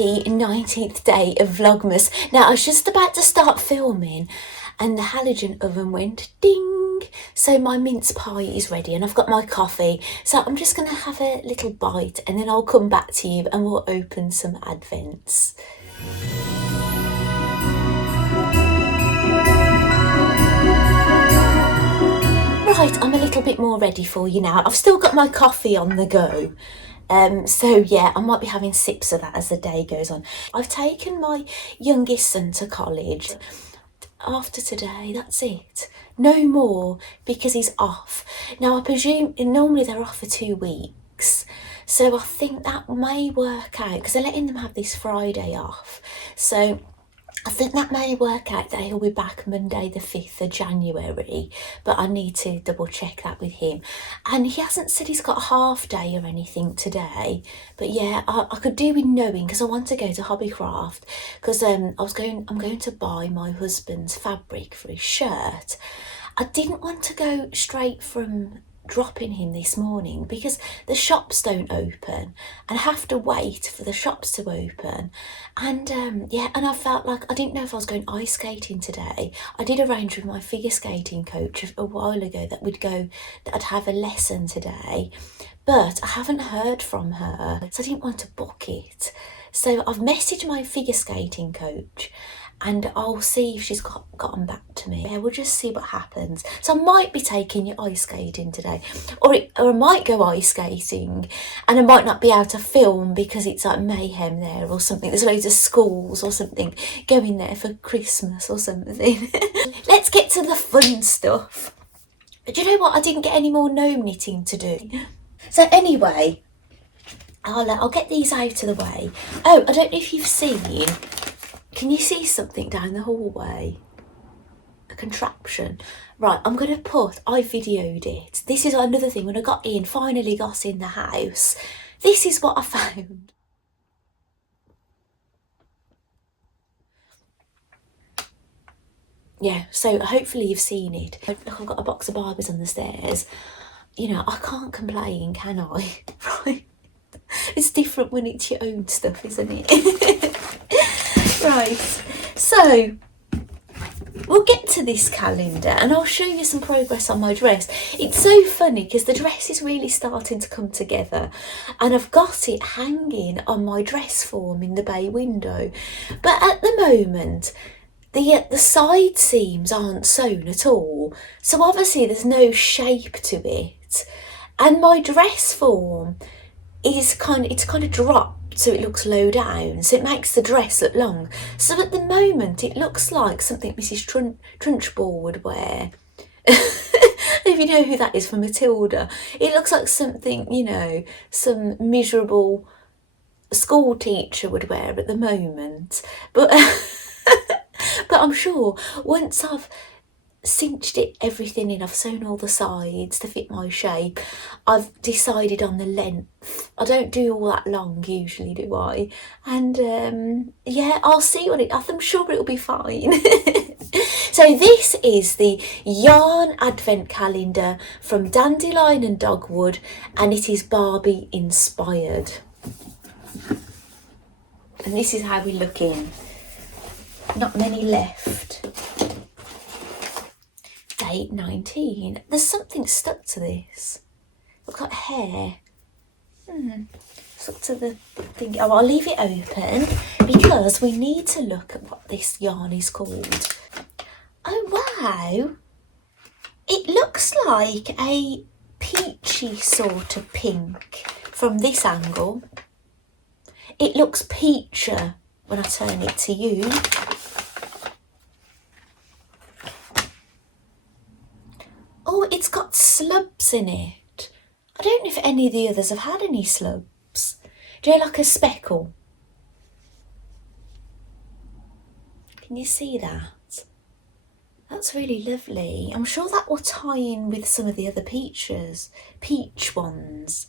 happy 19th day of Vlogmas. Now, I was just about to start filming and the halogen oven went ding. So my mince pie is ready and I've got my coffee. So I'm just going to have a little bite and then I'll come back to you and we'll open some advents. Right, I'm a little bit more ready for you now. I've still got my coffee on the go. So yeah, I might be having sips of that as the day goes on. I've taken my youngest son to college. After today, that's it. No more, because he's off. Now I presume normally they're off for 2 weeks. So I think that may work out, because they're letting them have this Friday off. So I think that may work out that he'll be back Monday the 5th of January, but I need to double check that with him. And he hasn't said he's got a half day or anything today, but yeah, I could do with knowing, because I want to go to Hobbycraft, because I'm going to buy my husband's fabric for his shirt. I didn't want to go straight from dropping him this morning because the shops don't open and I have to wait for the shops to open, and yeah, and I felt like I didn't know if I was going ice skating today. I did arrange with my figure skating coach a while ago that I'd have a lesson today, but I haven't heard from her, so I didn't want to book it. So I've messaged my figure skating coach and I'll see if she's gotten back to me. Yeah, we'll just see what happens. So I might be taking you ice skating today, or I might go ice skating and I might not be able to film because it's like mayhem there or something. There's loads of schools or something going there for Christmas or something. Let's get to the fun stuff. Do you know what? I didn't get any more gnome knitting to do. So anyway, I'll get these out of the way. Oh, I don't know if you've seen, can you see something down the hallway? A contraption. Right, I videoed it. This is another thing, when I finally got in the house, this is what I found. Yeah, so hopefully you've seen it. Look, I've got a box of Barbies on the stairs. You know, I can't complain, can I? Right? It's different when it's your own stuff, isn't it? Right, so we'll get to this calendar and I'll show you some progress on my dress. It's so funny because the dress is really starting to come together and I've got it hanging on my dress form in the bay window. But at the moment, the side seams aren't sewn at all. So obviously there's no shape to it. And my dress form is kind of dropped, so it looks low down, so it makes the dress look long. So at the moment it looks like something Mrs. Trunchbull would wear. If you know who that is, from Matilda. It looks like something, you know, some miserable school teacher would wear at the moment. But but I'm sure once I've cinched everything in, I've sewn all the sides to fit my shape, I've decided on the length. I don't do all that long usually, do I? And yeah, I'll see I'm sure it'll be fine. So this is the yarn advent calendar from Dandelion and Dogwood, and it is Barbie inspired. And this is how we're looking. Not many left. Date 19. There's something stuck to this. Looks like hair. Stuck to the thing. Oh, I'll leave it open because we need to look at what this yarn is called. Oh wow! It looks like a peachy sort of pink from this angle. It looks peacher when I turn it to you. Oh, it's got slubs in it. I don't know if any of the others have had any slubs. Do you know, like a speckle? Can you see that? That's really lovely. I'm sure that will tie in with some of the other peach ones.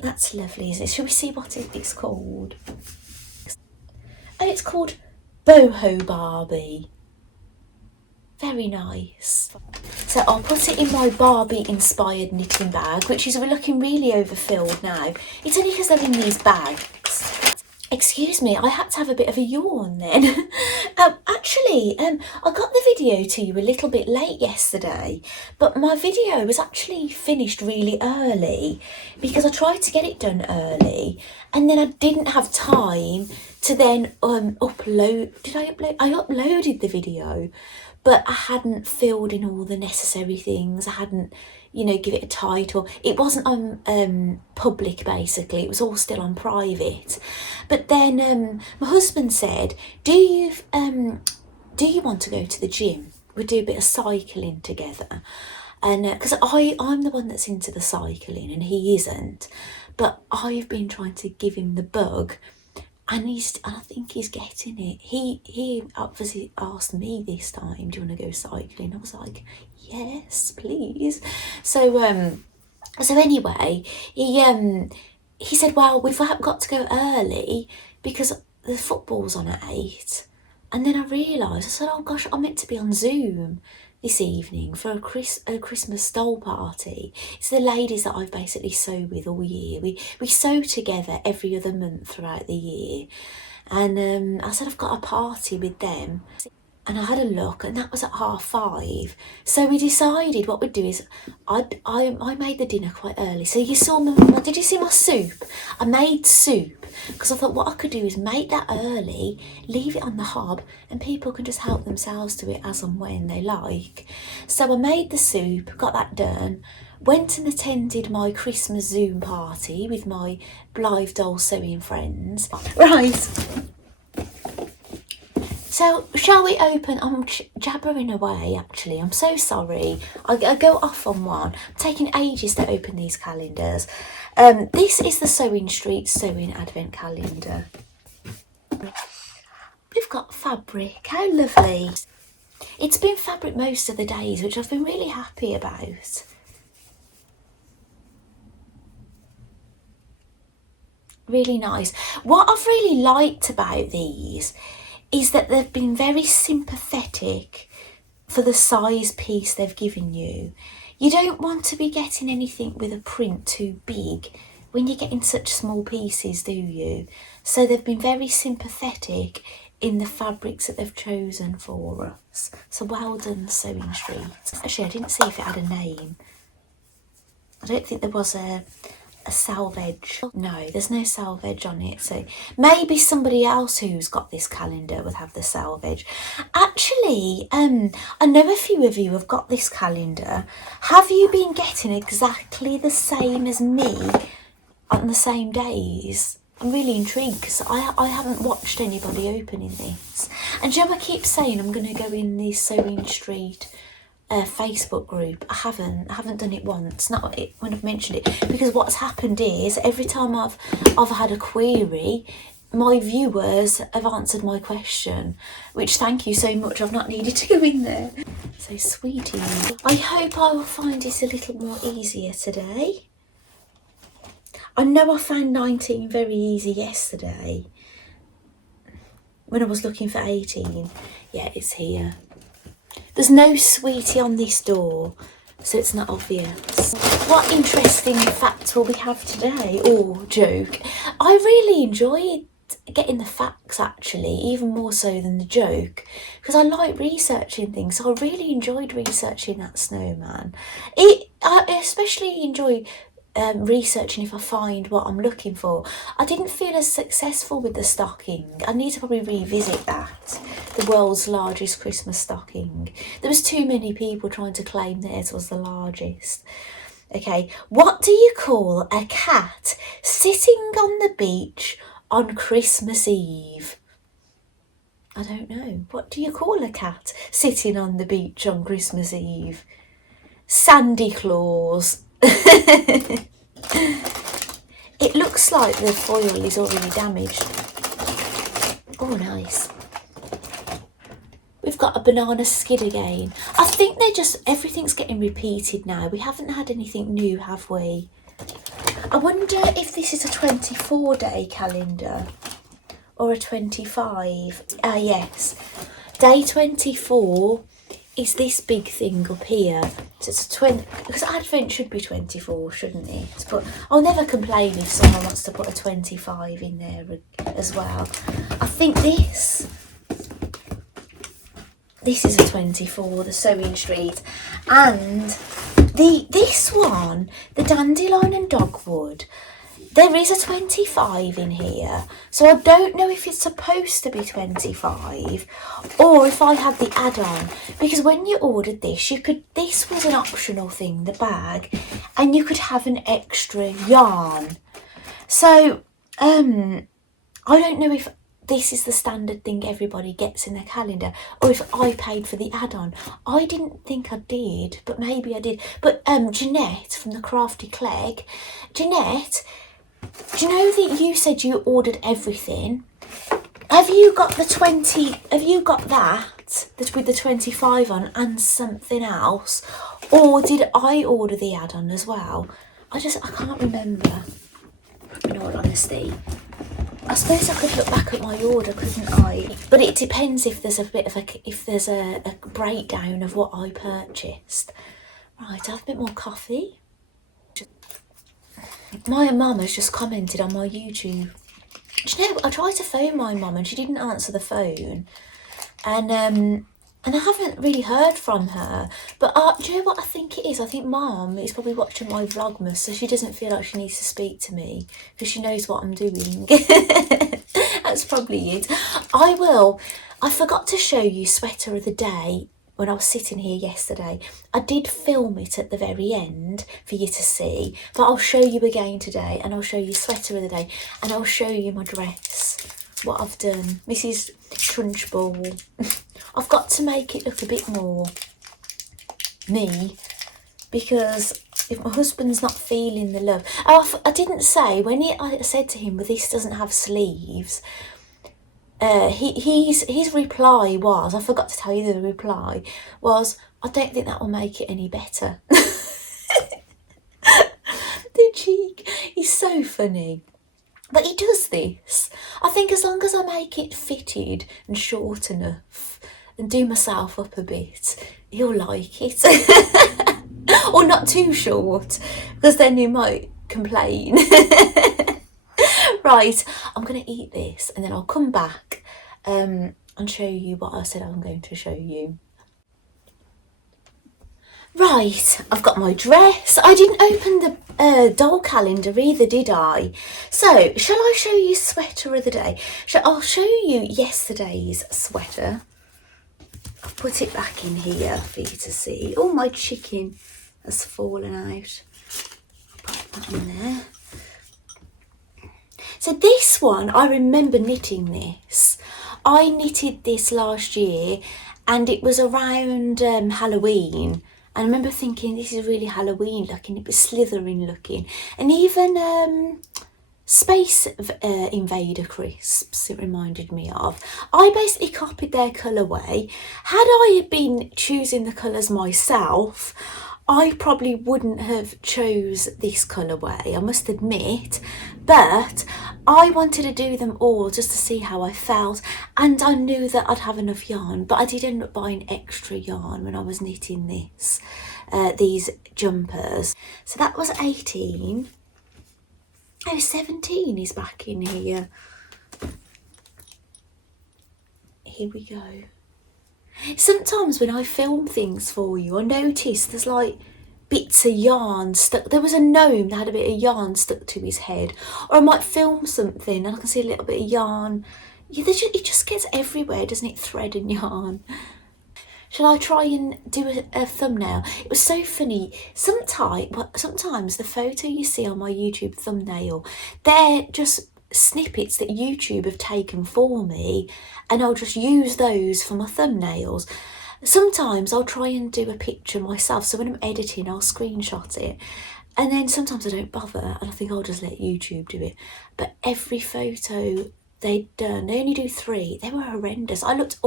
That's lovely, isn't it? Shall we see what it's called? Oh, it's called Boho Barbie. Very nice. So I'll put it in my Barbie inspired knitting bag, which is looking really overfilled now. It's only because they're in these bags. Excuse me, I had to have a bit of a yawn then. I got the video to you a little bit late yesterday, but my video was actually finished really early because I tried to get it done early and then I didn't have time to then upload. Did I upload? I uploaded the video, but I hadn't filled in all the necessary things. I hadn't, give it a title. It wasn't on public, basically. It was all still on private. But then my husband said, do you want to go to the gym? We'll do a bit of cycling together. And because I'm the one that's into the cycling and he isn't. But I've been trying to give him the bug. And I think he's getting it. He obviously asked me this time, do you want to go cycling? I was like, yes, please. So anyway, he said, well, we've got to go early because the football's on at 8. And then I realised, I said, oh gosh, I'm meant to be on Zoom this evening for a Christmas stole party. It's the ladies that I've basically sew with all year. We sew together every other month throughout the year. And I said, I've got a party with them. And I had a look and that was at 5:30. So we decided what we'd do is I made the dinner quite early. So you saw did you see my soup? I made soup because I thought what I could do is make that early, leave it on the hob and people can just help themselves to it as and when they like. So I made the soup, got that done, went and attended my Christmas Zoom party with my Blythe Doll sewing friends. Right. So, shall we open? I'm jabbering away, actually. I'm so sorry. I go off on one. I'm taking ages to open these calendars. This is the Sewing Street Sewing Advent Calendar. We've got fabric. How lovely. It's been fabric most of the days, which I've been really happy about. Really nice. What I've really liked about these is that they've been very sympathetic for the size piece they've given you. You don't want to be getting anything with a print too big when you're getting such small pieces, do you? So they've been very sympathetic in the fabrics that they've chosen for us. So well done, Sewing Street. Actually, I didn't see if it had a name. I don't think there was a salvage. No, there's no salvage on it, so maybe somebody else who's got this calendar would have the salvage. Actually, I know a few of you have got this calendar. Have you been getting exactly the same as me on the same days? I'm really intrigued because I haven't watched anybody opening this. And Joe, I keep saying I'm going to go in the Sewing Street Facebook group. I haven't done it once, not when I've mentioned it, because what's happened is every time I've had a query, my viewers have answered my question, which thank you so much. I've not needed to go in there. So sweetie, I hope I will find it a little more easier today. I know I found 19 very easy yesterday when I was looking for 18. Yeah, it's here. There's no sweetie on this door, so it's not obvious. What interesting fact will we have today? Or joke. I really enjoyed getting the facts, actually, even more so than the joke, because I like researching things. So I really enjoyed researching that snowman. I especially enjoy researching if I find what I'm looking for. I didn't feel as successful with the stocking. I need to probably revisit that. The world's largest Christmas stocking. There was too many people trying to claim theirs was the largest. Okay, what do you call a cat sitting on the beach on Christmas Eve? I don't know. What do you call a cat sitting on the beach on Christmas Eve? Sandy Claus. It looks like the foil is already damaged. Oh, nice. We've got a banana skid again. I think everything's getting repeated now. We haven't had anything new, have we? I wonder if this is a 24-day calendar or a 25. Yes. Day 24 is this big thing up here. So it's a 20, because Advent should be 24, shouldn't it? But I'll never complain if someone wants to put a 25 in there as well. I think this is a 24, the Sewing Street. And this one, the Dandelion and Dogwood, there is a 25 in here, so I don't know if it's supposed to be 25 or if I had the add-on, because when you ordered this, this was an optional thing, the bag, and you could have an extra yarn. So I don't know if this is the standard thing everybody gets in their calendar, or if I paid for the add-on. I didn't think I did, but maybe I did. But Jeanette from the Crafty Clegg, Jeanette, do you know that you said you ordered everything? Have you got the 20? Have you got that with the 25 on and something else, or did I order the add-on as well? I can't remember. In all honesty, I suppose I could look back at my order, couldn't I? But it depends if there's a breakdown of what I purchased. Right, I'll have a bit more coffee. My mum has just commented on my YouTube. Do you know, I tried to phone my mum and she didn't answer the phone. And I haven't really heard from her. But do you know what I think it is? I think Mum is probably watching my Vlogmas, so she doesn't feel like she needs to speak to me because she knows what I'm doing. That's probably it. I forgot to show you Sweater of the Day when I was sitting here yesterday. I did film it at the very end for you to see, but I'll show you again today, and I'll show you Sweater of the Day, and I'll show you my dress, what I've done. Mrs. Trunchbull. I've got to make it look a bit more me, because if my husband's not feeling the love... Oh, I didn't say, when I said to him, well, this doesn't have sleeves, his reply was, I forgot to tell you the reply, was, I don't think that will make it any better. The cheek. He's so funny. But he does this. I think as long as I make it fitted and short enough and do myself up a bit, he'll like it. Or not too short, because then he might complain. Right, I'm going to eat this and then I'll come back and show you what I said I'm going to show you. Right, I've got my dress. I didn't open the doll calendar either, did I? So, shall I show you Sweater of the Day? I'll show you yesterday's sweater. I'll put it back in here for you to see. Oh, my chicken has fallen out. I'll put that in there. So this one, I remember knitting this. I knitted this last year and it was around Halloween. I remember thinking, this is really Halloween looking, it was slithering looking. And even Space Invader crisps, it reminded me of. I basically copied their colourway. Had I been choosing the colours myself, I probably wouldn't have chose this colourway, I must admit, but I wanted to do them all just to see how I felt, and I knew that I'd have enough yarn, but I did end up buying extra yarn when I was knitting this, these jumpers. So that was 18. Oh, 17 is back in here. Here we go. Sometimes when I film things for you, I notice there's like bits of yarn stuck. There was a gnome that had a bit of yarn stuck to his head. Or I might film something and I can see a little bit of yarn. Yeah, it just gets everywhere, doesn't it? Thread and yarn. Shall I try and do a thumbnail? It was so funny. Sometimes the photo you see on my YouTube thumbnail, they're just snippets that YouTube have taken for me, and I'll just use those for my thumbnails. Sometimes I'll try and do a picture myself, so when I'm editing I'll screenshot it, and then sometimes I don't bother and I think I'll just let YouTube do it. But every photo they'd done, they only do 3, they were horrendous. I looked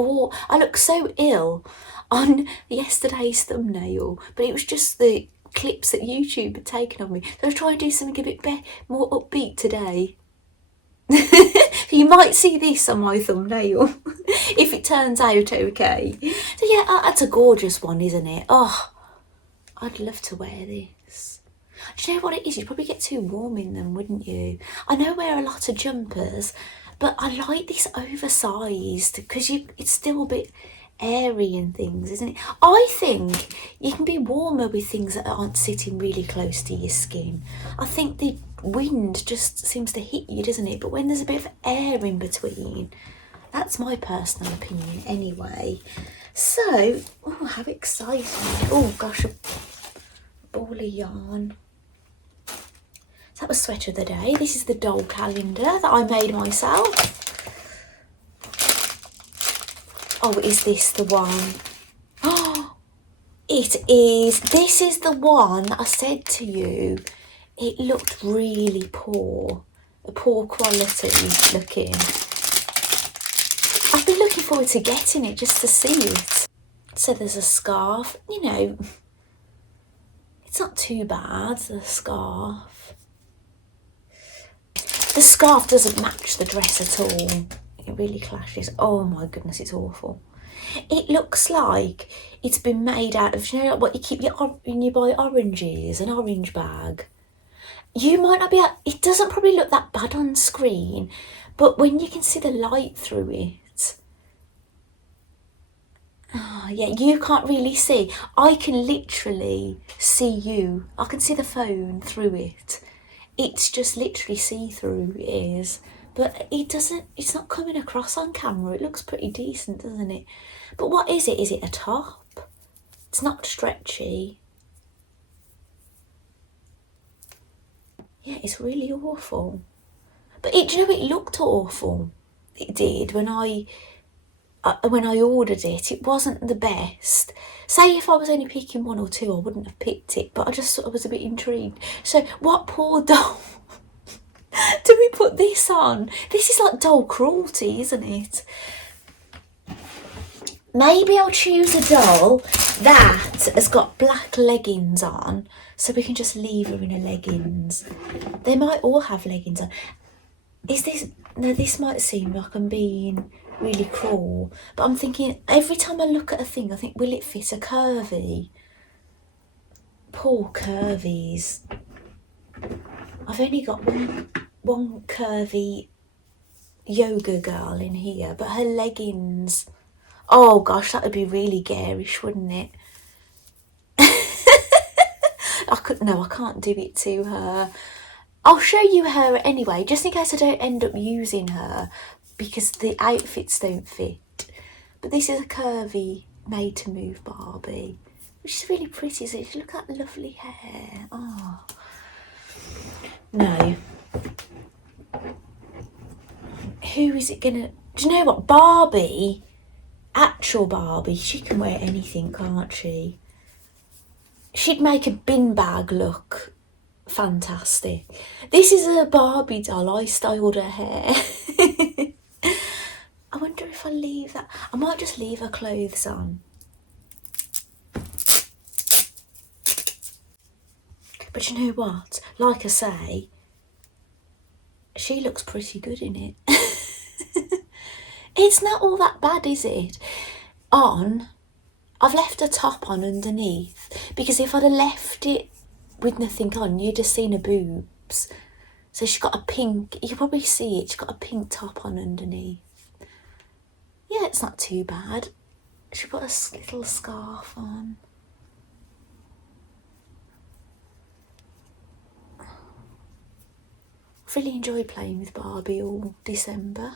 so ill on yesterday's thumbnail, but it was just the clips that YouTube had taken of me. So I was trying to do something a bit more upbeat today. You might see this on my thumbnail if it turns out okay. So yeah, that's a gorgeous one, isn't it? Oh, I'd love to wear this. Do you know what it is? You'd probably get too warm in them, wouldn't you? I know I wear a lot of jumpers, but I like this oversized because it's still a bit airy and things, isn't it? I think you can be warmer with things that aren't sitting really close to your skin. I think the wind just seems to hit you, doesn't it? But when there's a bit of air in between, that's my personal opinion anyway. So, oh, how exciting. Oh gosh, a ball of yarn. So that was sweater of the day. This is the doll calendar that I made myself. Oh, is this the one? Oh, it is. This is the one that I said to you. It looked really poor. A poor quality looking. I've been looking forward to getting it just to see it. So there's a scarf. You know, it's not too bad, the scarf. The scarf doesn't match the dress at all. It really clashes. Oh my goodness, it's awful. It looks like it's been made out of, you know, what you keep when you buy oranges, an orange bag. You might not be able, it doesn't probably look that bad on screen, but when you can see the light through it, oh yeah, you can't really see. I can literally see you. I can see the phone through it. It's just literally see-through, it is. But it's not coming across on camera. It looks pretty decent, doesn't it? But what is it? Is it a top? It's not stretchy. Yeah, it's really awful. But do you know, it looked awful. It did when I ordered it. It wasn't the best. Say if I was only picking one or two, I wouldn't have picked it. But I just sort of was a bit intrigued. So what poor doll do we put this on? This is like doll cruelty, isn't it? Maybe I'll choose a doll that has got black leggings on, so we can just leave her in her leggings. They might all have leggings on. Is this... No, this might seem like I'm being really cruel, but I'm thinking every time I look at a thing, I think, will it fit a curvy? Poor curvies. I've only got one curvy yoga girl in here, but her leggings, oh gosh, that would be really garish, wouldn't it? I can't do it to her. I'll show you her anyway, just in case I don't end up using her, because the outfits don't fit. But this is a curvy made to move Barbie, which is really pretty, isn't it? Look at that lovely hair. Oh no. Who is it gonna... Do you know what? Barbie, actual Barbie, she can wear anything, can't she? She'd make a bin bag look fantastic. This is a Barbie doll. I styled her hair. I wonder if I leave that... I might just leave her clothes on. But you know what? Like I say, she looks pretty good in it. It's not all that bad, is it? I've left a top on underneath, because if I'd have left it with nothing on, you'd have seen her boobs. So she's got a pink, you can probably see it, she's got a pink top on underneath. Yeah, it's not too bad. She put a little scarf on. I've really enjoyed playing with Barbie all December.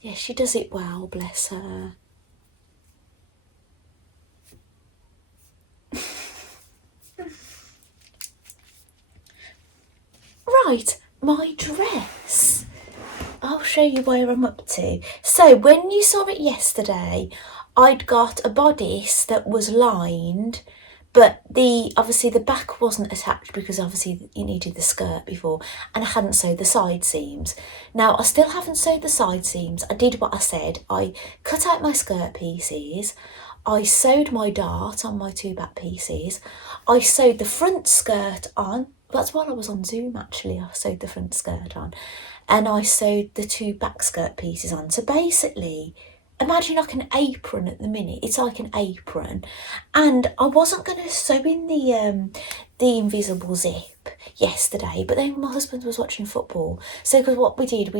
Yeah, she does it well, bless her. Right, my dress. I'll show you where I'm up to. So when you saw it yesterday, I'd got a bodice that was lined, but obviously the back wasn't attached because obviously you needed the skirt before, and I hadn't sewed the side seams. Now I still haven't sewed the side seams. I did what I said. I cut out my skirt pieces. I sewed my dart on my 2 back pieces. I sewed the front skirt on. That's while I was on Zoom actually, I sewed the front skirt on. And I sewed the 2 back skirt pieces on. So basically, imagine like an apron at the minute. It's like an apron. And I wasn't going to sew in the invisible zip yesterday, but then my husband was watching football. So because what we did,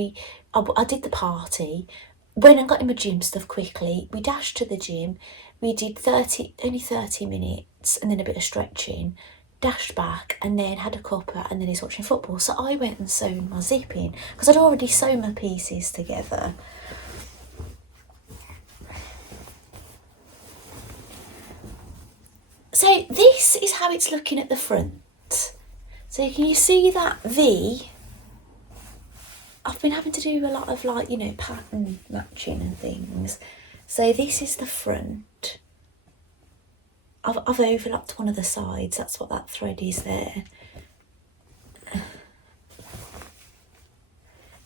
I did the party, went and got him my gym stuff quickly. We dashed to the gym. We did only 30 minutes and then a bit of stretching. Dashed back and then had a cuppa, and then he's watching football. So I went and sewn my zip in because I'd already sewn my pieces together. So this is how it's looking at the front. So can you see that V? I've been having to do a lot of like, pattern matching and things. So this is the front. I've overlapped one of the sides, that's what that thread is there.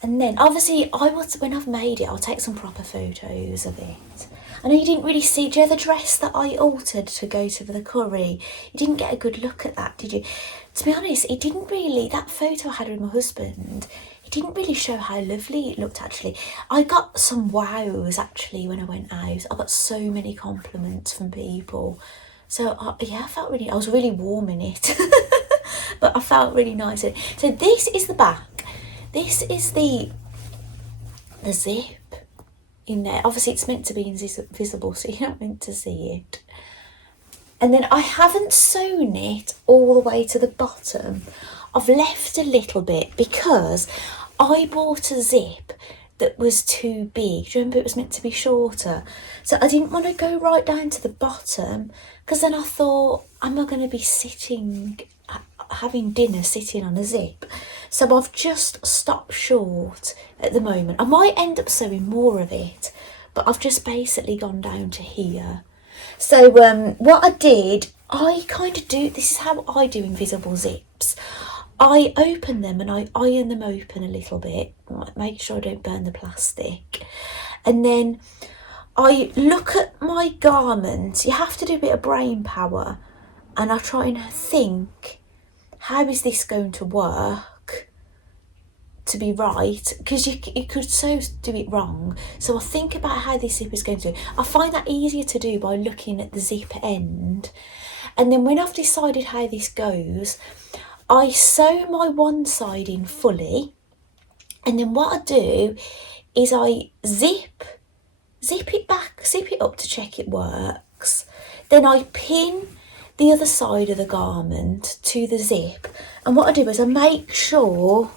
And then obviously when I've made it, I'll take some proper photos of it. I know you didn't really see, do you know the dress that I altered to go to the curry? You didn't get a good look at that, did you? To be honest, it didn't really, that photo I had with my husband, it didn't really show how lovely it looked actually. I got some wows actually when I went out. I got so many compliments from people. So yeah, I was really warm in it, but I felt really nice. So this is the back. This is the zip in there. Obviously it's meant to be invisible, so you're not meant to see it. And then I haven't sewn it all the way to the bottom. I've left a little bit because I bought a zip that was too big. Do you remember it was meant to be shorter? So I didn't want to go right down to the bottom because then I thought, am I going to be having dinner sitting on a zip? So I've just stopped short at the moment. I might end up sewing more of it, but I've just basically gone down to here. So what I did, this is how I do invisible zips. I open them and I iron them open a little bit, make sure I don't burn the plastic. And then I look at my garment. You have to do a bit of brain power. And I try and think, how is this going to work to be right? Because you could so do it wrong. So I think about how this zip is going to do. I find that easier to do by looking at the zip end. And then when I've decided how this goes, I sew my one side in fully, and then what I do is I zip it back, zip it up to check it works. Then I pin the other side of the garment to the zip, and what I do is I make sure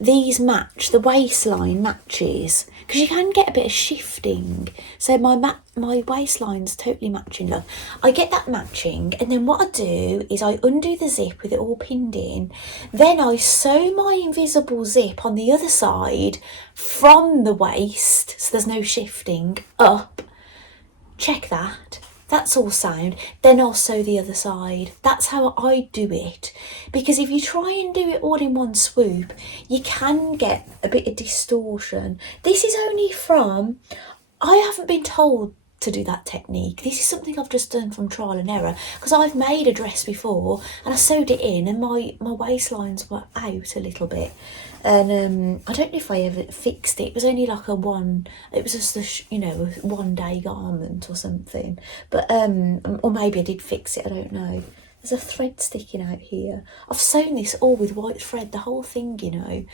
these match, the waistline matches, because you can get a bit of shifting. So my waistline's totally matching. Look, I get that matching, and then what I do is I undo the zip with it all pinned in. Then I sew my invisible zip on the other side from the waist, so there's no shifting, up. Check that. That's all sound. Then I'll sew the other side. That's how I do it. Because if you try and do it all in one swoop, you can get a bit of distortion. This is only I haven't been told to do that technique. This is something I've just done from trial and error, because I've made a dress before and I sewed it in and my waistlines were out a little bit. And I don't know if I ever fixed it. It was only like it was just a 1 day garment or something. But or maybe I did fix it, I don't know. There's a thread sticking out here. I've sewn this all with white thread, the whole thing, because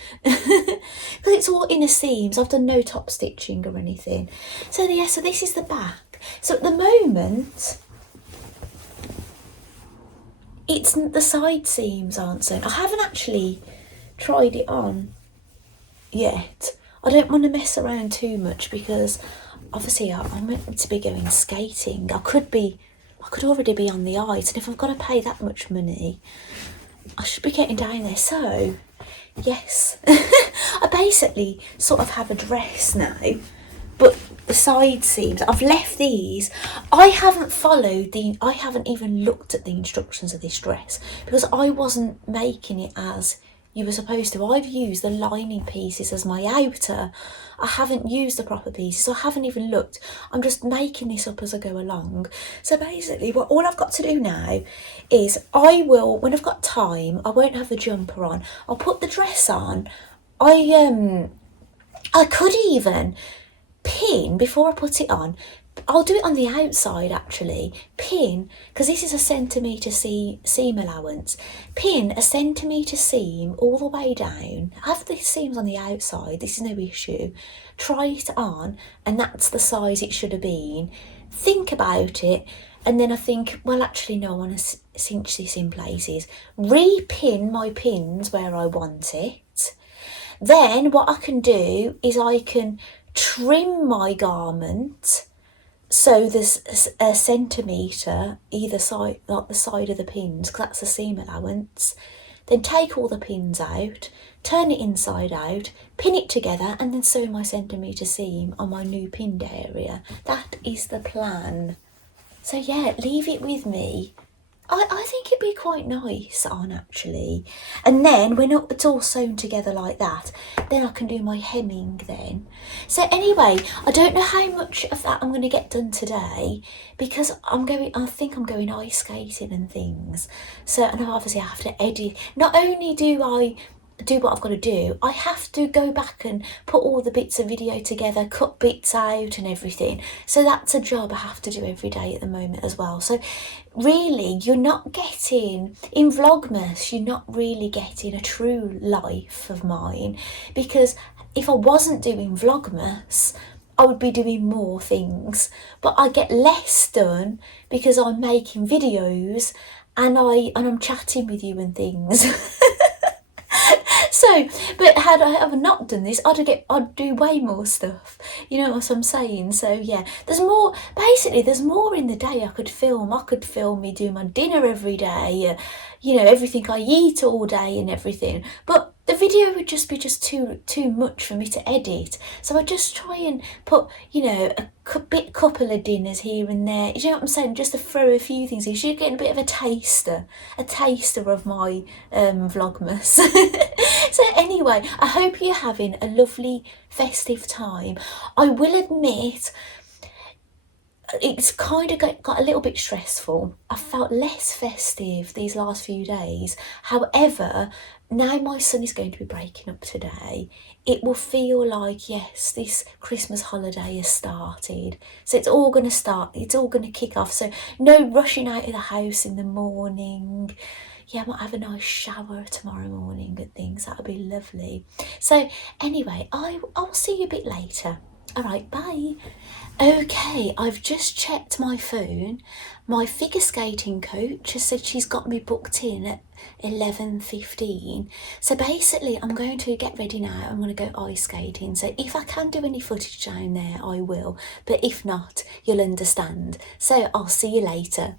it's all inner seams. I've done no top stitching or anything. So yeah, so this is the back. So at the moment, it's the side seams aren't sewn. I haven't actually tried it on yet. I don't want to mess around too much because obviously I'm meant to be going skating. I could already be on the ice, and if I've got to pay that much money, I should be getting down there. So yes, I basically sort of have a dress now, but the side seams, I've left these. I haven't even looked at the instructions of this dress because I wasn't making it as you were supposed to. I've used the lining pieces as my outer. I haven't used the proper pieces. I haven't even looked. I'm just making this up as I go along. So basically, all I've got to do now is I will, when I've got time, I won't have the jumper on. I'll put the dress on. I could even pin, before I put it on, I'll do it on the outside actually, pin, because this is a centimetre seam allowance, pin a centimetre seam all the way down, have the seams on the outside, this is no issue, try it on, and that's the size it should have been, think about it, and then I think, well actually no, I want to cinch this in places, re-pin my pins where I want it. Then what I can do is I can trim my garment so there's a centimetre either side, like the side of the pins, because that's the seam allowance. Then take all the pins out, turn it inside out, pin it together, and then sew my centimetre seam on my new pinned area. That is the plan. So yeah, leave it with me. I think it'd be quite nice on actually. And then when it's all sewn together like that, then I can do my hemming then. So anyway, I don't know how much of that I'm going to get done today because I think I'm going ice skating and things. So, and obviously I have to edit. Not only do I do what I've got to do, I have to go back and put all the bits of video together, cut bits out and everything. So that's a job I have to do every day at the moment as well. So really, you're not getting, in Vlogmas, you're not really getting a true life of mine, because if I wasn't doing Vlogmas, I would be doing more things, but I get less done because I'm making videos and I'm chatting with you and things. So, but had I ever not done this, I'd do way more stuff. You know what I'm saying? So yeah, there's more in the day I could film. I could film me doing my dinner every day, you know, everything I eat all day and everything. But the video would just be too much for me to edit. So I just try and put, you know, a couple of dinners here and there. You know what I'm saying? Just to throw a few things in. So you're getting a bit of a taster of my Vlogmas. So anyway, I hope you're having a lovely festive time. I will admit, it's kind of got a little bit stressful. I felt less festive these last few days. However, now my son is going to be breaking up today, it will feel like, yes, this Christmas holiday has started. So it's all going to kick off. So no rushing out of the house in the morning. Yeah, I might have a nice shower tomorrow morning and things. That'll be lovely. So anyway, I'll see you a bit later. All right, bye. Okay, I've just checked my phone. My figure skating coach has said she's got me booked in at 11:15. So basically, I'm going to get ready now. I'm going to go ice skating. So if I can do any footage down there, I will. But if not, you'll understand. So I'll see you later.